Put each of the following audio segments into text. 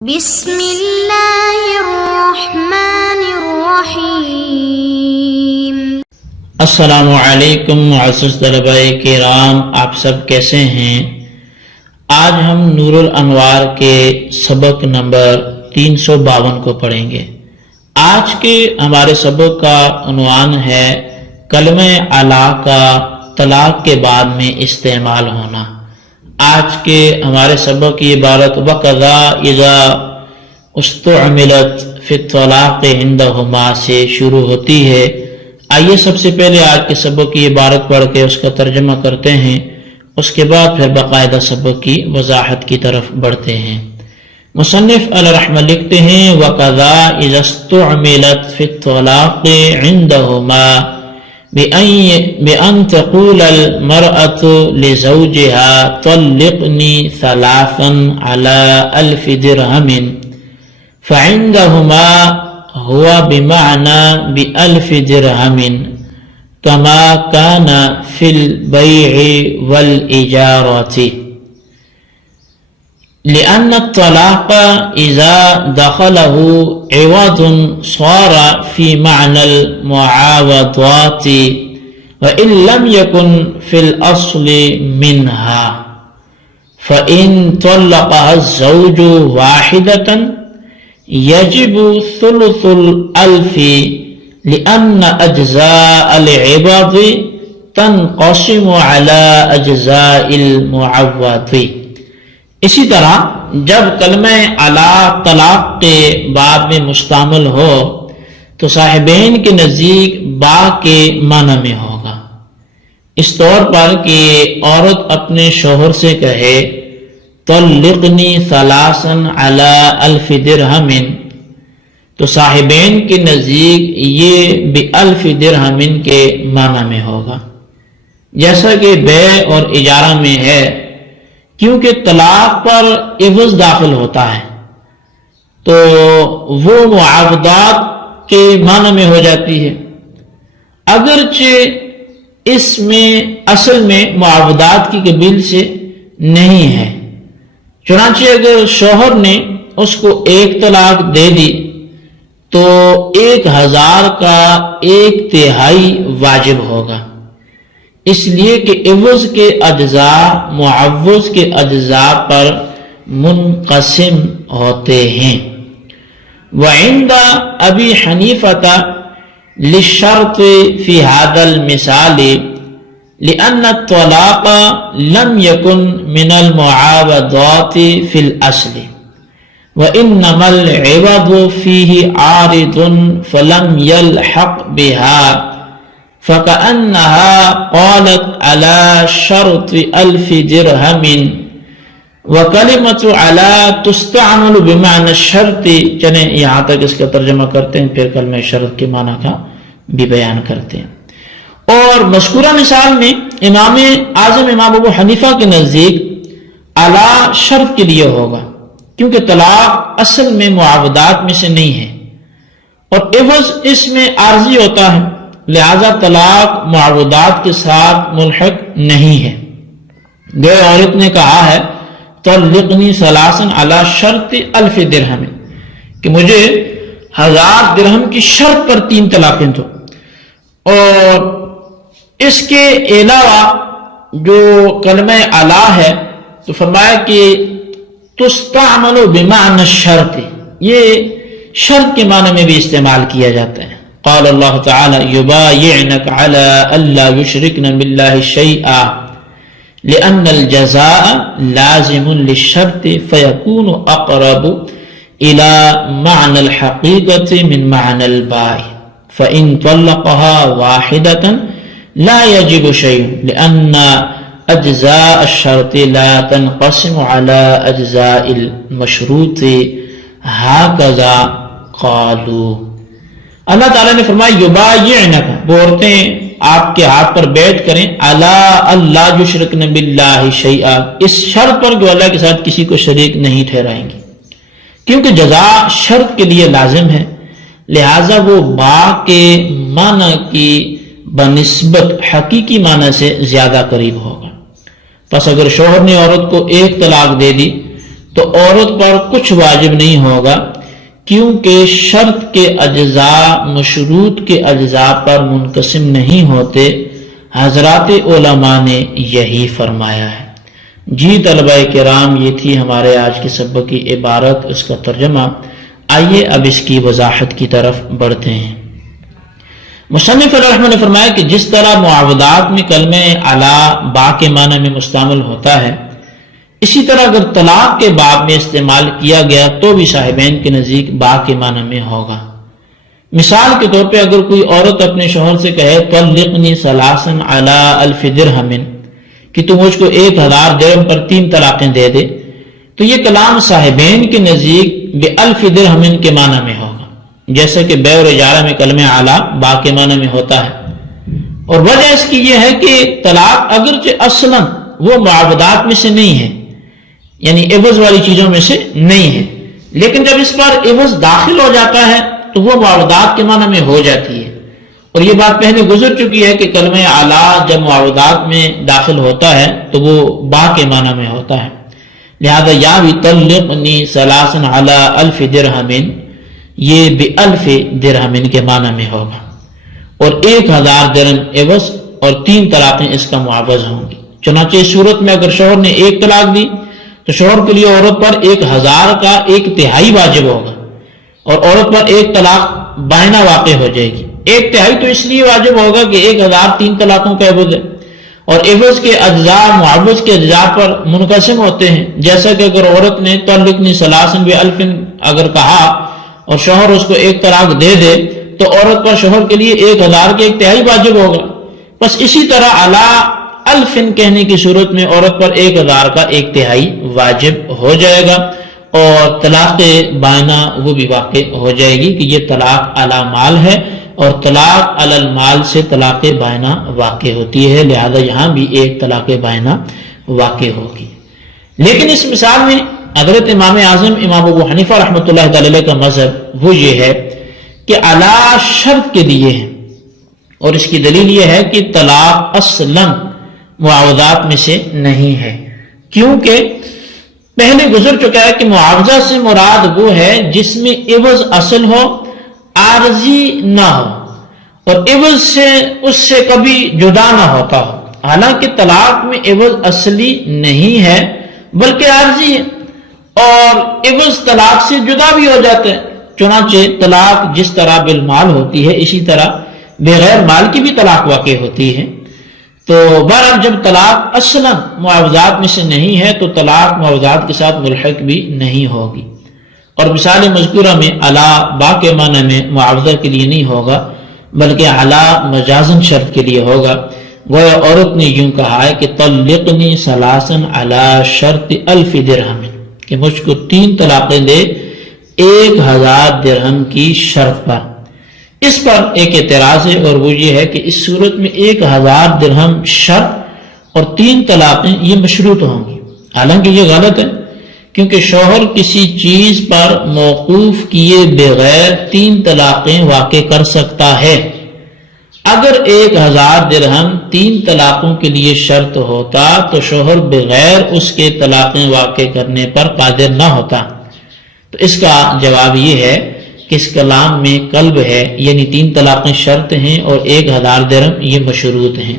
بسم اللہ الرحمن الرحیم۔ السلام علیکم معزز طلباء کرام، آپ سب کیسے ہیں؟ آج ہم نور الانوار کے سبق نمبر 352 کو پڑھیں گے۔ آج کے ہمارے سبق کا عنوان ہے کلمہ الا کا طلاق کے بعد میں استعمال ہونا۔ آج کے ہمارے سبق کی عبارت وَقَذَا اِذَا اُسْتُعْمِلَتْ فِي الطَّلَاقِ عِنْدَهُمَا سے شروع ہوتی ہے۔ آئیے سب سے پہلے آج کے سبق کی عبارت پڑھ کے اس کا ترجمہ کرتے ہیں، اس کے بعد پھر باقاعدہ سبق کی وضاحت کی طرف بڑھتے ہیں۔ مصنف علیہ رحمہ لکھتے ہیں وَقَذَا اِذَا اُسْتُعْمِلَتْ فِي الطَّلَاقِ عِنْدَهُمَا بأن تقول المرأة لزوجها طلقني ثلاثا على 1000 درهم فعندهما هو بمعنى ب1000 درهم كما كان في البيع والإجارة، لأن الطلاق إذا دخله عوض صار في معنى المعاوضات وإن لم يكن في الأصل منها، فإن طلقها الزوج واحدة يجب ثلث 1000 لأن أجزاء العوض تنقسم على أجزاء المعوض۔ اسی طرح جب کلمہ الا طلاق کے باب میں مستعمل ہو تو صاحبین کے نزدیک با کے معنی میں ہوگا، اس طور پر کہ عورت اپنے شوہر سے کہے طلقنی ثلاثا علی 1000 درہم، تو صاحبین کے نزدیک یہ ب1000 درہم کے معنی میں ہوگا، جیسا کہ بیع اور اجارہ میں ہے، کیونکہ طلاق پر عوض داخل ہوتا ہے تو وہ معاوضات کے معنی میں ہو جاتی ہے، اگرچہ اس میں اصل میں معاوضات کی قبیل سے نہیں ہے۔ چنانچہ اگر شوہر نے اس کو 1 طلاق دے دی تو 1000 کا 1/3 واجب ہوگا، اس لیے کہ عوض کے اجزاء معوض کے اجزاء پر منقسم ہوتے ہیں۔ وعند ابی حنیفہ للشرط فی هذا المثال لأن الطلاق لم يكن من المعاوضات في الأصل وإنما العوض فيه عارض فلم يلحق بها، فكأنها قالت على شرط 1000 درهم، وكلمة على تستعمل بمعنى الشرط۔ چلیں یہاں تک اس کا ترجمہ کرتے ہیں، پھر کلمہ شرط کے معنی کا بھی بیان کرتے ہیں۔ اور مذکورہ مثال میں امام اعظم امام ابو حنیفہ کے نزدیک اعلیٰ شرط کے لیے ہوگا، کیونکہ طلاق اصل میں معاوضات میں سے نہیں ہے اور عوض اس میں عارضی ہوتا ہے، لہذا طلاق معاوضات کے ساتھ ملحق نہیں ہے۔ گویا عورت نے کہا ہے طلقنی ثلاثا علی شرط 1000 درہم، کہ مجھے 1000 درہم کی شرط پر 3 طلاقیں دو، اور اس کے علاوہ جو کلمہ الا ہے تو فرمایا کہ تستعمل بمعنى الشرط، یہ شرط کے معنی میں بھی استعمال کیا جاتا ہے۔ قال اللہ تعالی یبایعنک علی الا یشرکن باللہ شیئا لأن الجزاء لازم للشرط فیکون اقرب الى معنى الحقیقة من معنى الباء، فإن طلقها واحدة لا يجب شيء لأن أجزاء الشرط لا تنقسم على أجزاء المشروط هكذا قالوا۔ اللہ تعالیٰ نے فرمایا یبایعنک، وہ عورتیں آپ کے ہاتھ پر بیعت کریں علی اللہ یشرکن باللہ شیئا، اس شرط پر کہ اللہ کے ساتھ کسی کو شریک نہیں ٹھہرائیں گی، کیونکہ جزا شرط کے لیے لازم ہے، لہٰذا وہ با کے معنی کی بنسبت حقیقی معنی سے زیادہ قریب ہوگا۔ پس اگر شوہر نے عورت کو 1 طلاق دے دی تو عورت پر کچھ واجب نہیں ہوگا، کیونکہ شرط کے اجزاء مشروط کے اجزاء پر منقسم نہیں ہوتے۔ حضرات علماء نے یہی فرمایا ہے۔ جی طلبہ کرام، یہ تھی ہمارے آج کے سبق کی عبارت، اس کا ترجمہ۔ آئیے اب اس کی وضاحت کی طرف بڑھتے ہیں۔ مصنف رحمہ نے فرمایا کہ جس طرح معاوضات میں کلمہ علی با کے معنی میں مستعمل ہوتا ہے، اسی طرح اگر طلاق کے باب میں استعمال کیا گیا تو بھی صاحبین کے نزدیک با کے معنی میں ہوگا۔ مثال کے طور پہ اگر کوئی عورت اپنے شوہر سے کہے طلقنی ثلاثا علی الف درہم، کہ تو مجھ کو 1000 درہم پر 3 طلاقیں دے دے، تو یہ کلام صاحبین کے نزدیک بألف درہم کے معنی میں ہوگا، جیسا کہ بیع اور اجارہ میں کلمہ علی با کے معنی میں ہوتا ہے۔ اور وجہ اس کی یہ ہے کہ طلاق اگرچہ اصلا وہ معاوضات میں سے نہیں ہے، یعنی عوض والی چیزوں میں سے نہیں ہے، لیکن جب اس پر عوض داخل ہو جاتا ہے تو وہ معاوضات کے معنی میں ہو جاتی ہے۔ اور یہ بات پہلے گزر چکی ہے کہ کلمہ علی جب معاوضات میں داخل ہوتا ہے تو وہ با کے معنی میں ہوتا ہے۔ لہذا یا بھی طلقنی ثلاثا علی الف درہم، یہ بألف درہم کے معنی میں ہوگا، اور 1000 درہم عوض اور 3 طلاقیں اس کا معاوض ہوں گی۔ چنانچہ اس صورت میں اگر شوہر نے 1 طلاق دی تو شوہر کے لیے عورت پر 1000 کا 1/3 واجب ہوگا، اور عورت پر 1 طلاق بائنہ واقع ہو جائے گی۔ 1/3 تو اس لیے واجب ہوگا کہ 1000 3 طلاقوں کا عوض ہے، اور عوض کے اجزاء معاوض کے اجزاء پر منقسم ہوتے ہیں۔ جیسا کہ اگر عورت نے طلقنی ثلاثا بألف اگر کہا اور شوہر اس کو 1 طلاق دے دے تو عورت پر شوہر کے لیے 1000 کے 1/3 واجب ہوگا۔ بس اسی طرح علی الف کہنے کی صورت میں عورت پر 1000 کا 1/3 واجب ہو جائے گا، اور طلاق بائنہ وہ بھی واقع ہو جائے گی کہ یہ طلاق علی مال ہے، اور طلاق علی المال سے طلاق بائنہ واقع ہوتی ہے، لہذا یہاں بھی 1 طلاق بائنہ واقع ہوگی۔ لیکن اس مثال میں حضرت امام اعظم امام ابو حنیفہ رحمۃ اللہ تعالی علیہ کا مذہب وہ یہ ہے کہ علی شرط کے لیے ہے، اور اس کی دلیل یہ ہے کہ طلاق اصلا معاوضات میں سے نہیں ہے، کیونکہ پہلے گزر چکا ہے کہ معاوضہ سے مراد وہ ہے جس میں عوض اصل ہو، عارضی نہ ہو، اور عوض سے اس سے کبھی جدا نہ ہوتا ہو۔ حالانکہ طلاق میں عوض اصلی نہیں ہے بلکہ عارضی ہے، اور عوض طلاق سے جدا بھی ہو جاتا ہے۔ چنانچہ طلاق جس طرح بالمال ہوتی ہے اسی طرح بغیر مال کی بھی طلاق واقع ہوتی ہے۔ تو بہرحال جب طلاق اصلا معاوضات میں سے نہیں ہے تو طلاق معاوضات کے ساتھ ملحق بھی نہیں ہوگی۔ اور مثال مذکورہ میں علی با کے معنی میں معاوضہ کے لیے نہیں ہوگا بلکہ علی مجازن شرط کے لیے ہوگا۔ گویا عورت نے یوں کہا ہے کہ طلقنی ثلاثا علی شرط الف درہم، کہ مجھ کو 3 طلاقیں دے 1000 درہم کی شرط پر۔ اس پر ایک اعتراض ہے، اور وہ یہ ہے کہ اس صورت میں 1000 درہم شرط اور 3 طلاقیں یہ مشروط ہوں گی۔ حالانکہ یہ غلط ہے، کیونکہ شوہر کسی چیز پر موقوف کیے بغیر 3 طلاقیں واقع کر سکتا ہے۔ اگر 1000 درہم 3 طلاقوں کے لیے شرط ہوتا تو شوہر بغیر اس کے طلاقیں واقع کرنے پر قادر نہ ہوتا۔ تو اس کا جواب یہ ہے کہ اس کلام میں قلب ہے، یعنی 3 طلاقیں شرط ہیں اور 1000 درہم یہ مشروط ہیں،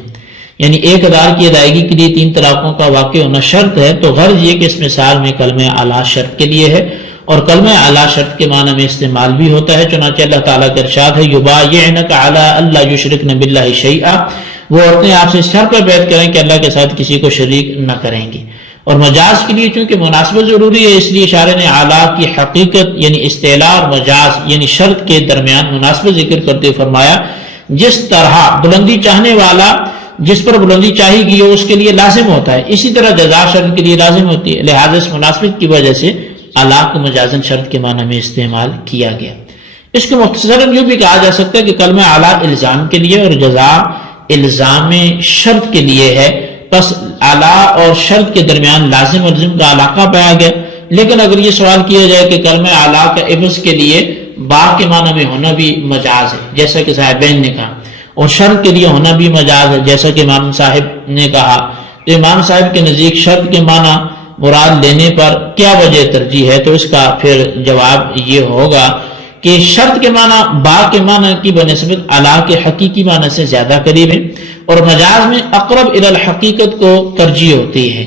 یعنی 1000 کی ادائیگی کے لیے 3 طلاقوں کا واقع ہونا شرط ہے۔ تو غرض یہ کہ اس مثال میں کلمہ علی شرط کے لیے ہے، اور کلمہ علی شرط کے معنی میں استعمال بھی ہوتا ہے۔ چنانچہ اللہ تعالیٰ کا ارشاد ہے یبایعنک علی الا یشرکن باللہ شیئا، وہ عورتیں آپ سے اس شرط پر بیعت کریں کہ اللہ کے ساتھ کسی کو شریک نہ کریں گی۔ اور مجاز کے لیے چونکہ مناسبت ضروری ہے، اس لیے شارع نے اعلیٰ کی حقیقت یعنی استعلاء اور مجاز یعنی شرط کے درمیان مناسبت ذکر کرتے ہوئے فرمایا جس طرح بلندی چاہنے والا جس پر بلندی چاہی گئی ہو اس کے لیے لازم ہوتا ہے، اسی طرح جزا شرط کے لیے لازم ہوتی ہے، لہذا اس مناسبت کی وجہ سے اعلیٰ کو مجازن شرط کے معنی میں استعمال کیا گیا۔ اس کو مختصراً یوں بھی کہا جا سکتا ہے کہ کلمہ اعلیٰ الزام کے لیے اور جزا الزام شرط کے لیے ہے، پس اعلیٰ اور شرط کے درمیان لازم اور لازم کا علاقہ پایا گیا۔ لیکن اگر یہ سوال کیا جائے کہ کلمہ اعلیٰ کا عوض کے لیے با کے معنی میں ہونا بھی مجاز ہے جیسا کہ صاحبین نے کہا، اور شرط کے لیے ہونا بھی مجاز ہے جیسا کہ امام صاحب نے کہا، تو امام صاحب کے نزدیک شرط کے معنی مراد لینے پر کیا وجہ ترجیح ہے؟ تو اس کا پھر جواب یہ ہوگا کہ شرط کے معنی با کے معنی کی بنسبت علی کے حقیقی معنی سے زیادہ قریب ہے، اور مجاز میں اقرب الی الحقیقت کو ترجیح ہوتی ہے،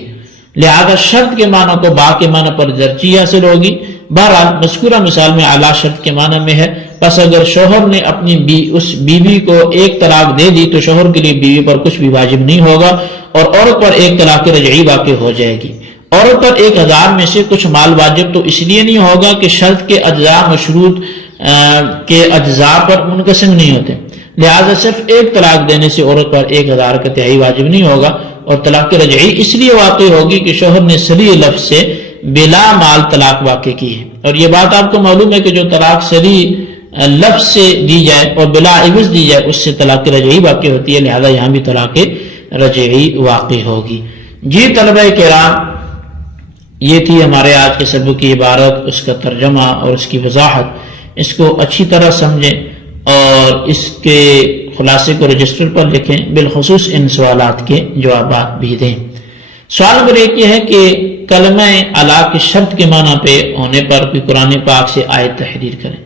لہذا شرط کے معنی کو با کے معنی پر ترجیح حاصل ہوگی۔ بہرحال مذکورہ مثال میں علی شرط کے معنی میں ہے، پس اگر شوہر نے اپنی اس بیوی کو ایک طلاق دے دی تو شوہر کے لیے بیوی پر کچھ بھی واجب نہیں ہوگا، اور عورت پر ایک طلاق رجعی واقع ہو جائے گی۔ عورت پر 1000 میں سے کچھ مال واجب تو اس لیے نہیں ہوگا کہ شرط کے اجزاء مشروط کے اجزاء پر منقسم نہیں ہوتے، لہذا صرف ایک طلاق دینے سے عورت پر 1000 کا تہائی واجب نہیں ہوگا، اور طلاق رجعی اس لیے واقع ہوگی کہ شوہر نے صریح لفظ سے بلا مال طلاق واقع کی ہے، اور یہ بات آپ کو معلوم ہے کہ جو طلاق صریح لفظ سے دی جائے اور بلا عوض دی جائے اس سے طلاق رجعی واقع ہوتی ہے، لہذا یہاں بھی طلاق رجعی واقع ہوگی۔ جی طلبہ کرام، یہ تھی ہمارے آج کے سبق کی عبارت، اس کا ترجمہ اور اس کی وضاحت۔ اس کو اچھی طرح سمجھیں اور اس کے خلاصے کو رجسٹر پر لکھیں، بالخصوص ان سوالات کے جوابات بھی دیں۔ سوال نمبر 1 یہ ہے کہ کلمہ الا کے شرط کے معنی پہ ہونے پر کوئی قرآن پاک سے آیت تحریر کریں،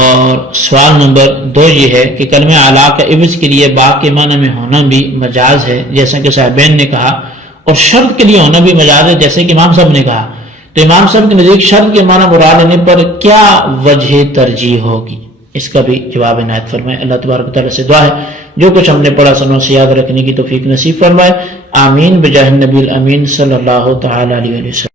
اور سوال نمبر 2 یہ ہے کہ کلمہ الا کا عوض کے لیے با کے معنی میں ہونا بھی مجاز ہے جیسا کہ صاحبین نے کہا، اور شرط کے لیے ہونا بھی مجاز ہے جیسے کہ امام صاحب نے کہا، تو امام صاحب کے نزدیک شرط کے معنی مراد لینے پر کیا وجہ ترجیح ہوگی؟ اس کا بھی جواب عنایت فرمائے۔ اللہ تبارک و تعالیٰ سے دعا ہے جو کچھ ہم نے پڑھا سنو سے یاد رکھنے کی توفیق نصیب فرمائے، آمین بجاہ النبی الامین صلی اللہ تعالی علیہ وسلم۔